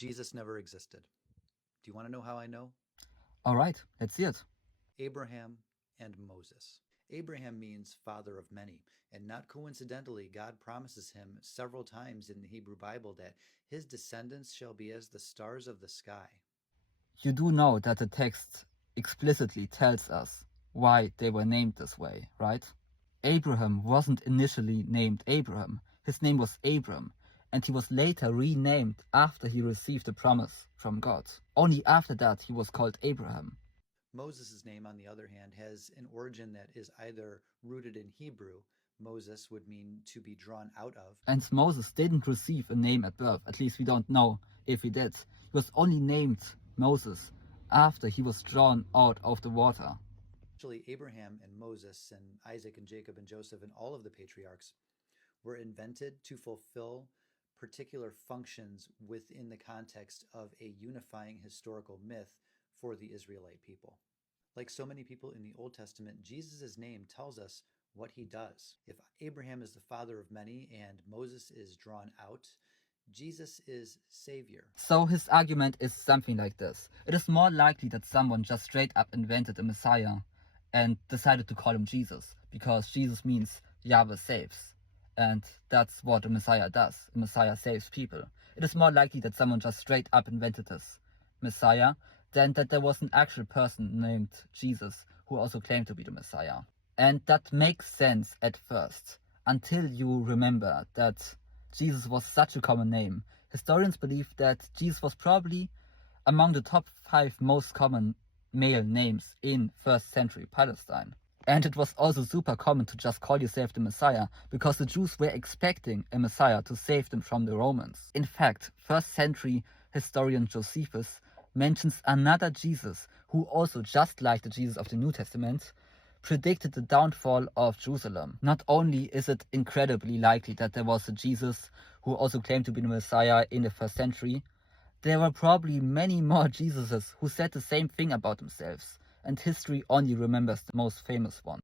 Jesus never existed. Do you want to know how I know? All right, let's see it. Abraham and Moses. Abraham means father of many, and not coincidentally, God promises him several times in the Hebrew Bible that his descendants shall be as the stars of the sky. You do know that the text explicitly tells us why they were named this way, right? Abraham wasn't initially named Abraham. His name was Abram, and he was later renamed after he received a promise from God. Only after that he was called Abraham. Moses' name, on the other hand, has an origin that is either rooted in Hebrew. Moses would mean to be drawn out of. And Moses didn't receive a name at birth. At least we don't know if he did. He was only named Moses after he was drawn out of the water. Actually, Abraham and Moses and Isaac and Jacob and Joseph and all of the patriarchs were invented to fulfill particular functions within the context of a unifying historical myth for the Israelite people. Like so many people in the Old Testament, Jesus' name tells us what he does. If Abraham is the father of many and Moses is drawn out, Jesus is Savior. So his argument is something like this. It is more likely that someone just straight up invented a Messiah and decided to call him Jesus, because Jesus means Yahweh saves. And that's what a Messiah does. A Messiah saves people. It is more likely that someone just straight up invented this Messiah than that there was an actual person named Jesus who also claimed to be the Messiah. And that makes sense at first, until you remember that Jesus was such a common name. Historians believe that Jesus was probably among the top 5 most common male names in 1st century Palestine. And it was also super common to just call yourself the Messiah, because the Jews were expecting a Messiah to save them from the Romans. In fact, 1st century historian Josephus mentions another Jesus who also, just like the Jesus of the New Testament, predicted the downfall of Jerusalem. Not only is it incredibly likely that there was a Jesus who also claimed to be the Messiah in the 1st century, there were probably many more Jesuses who said the same thing about themselves, and history only remembers the most famous one.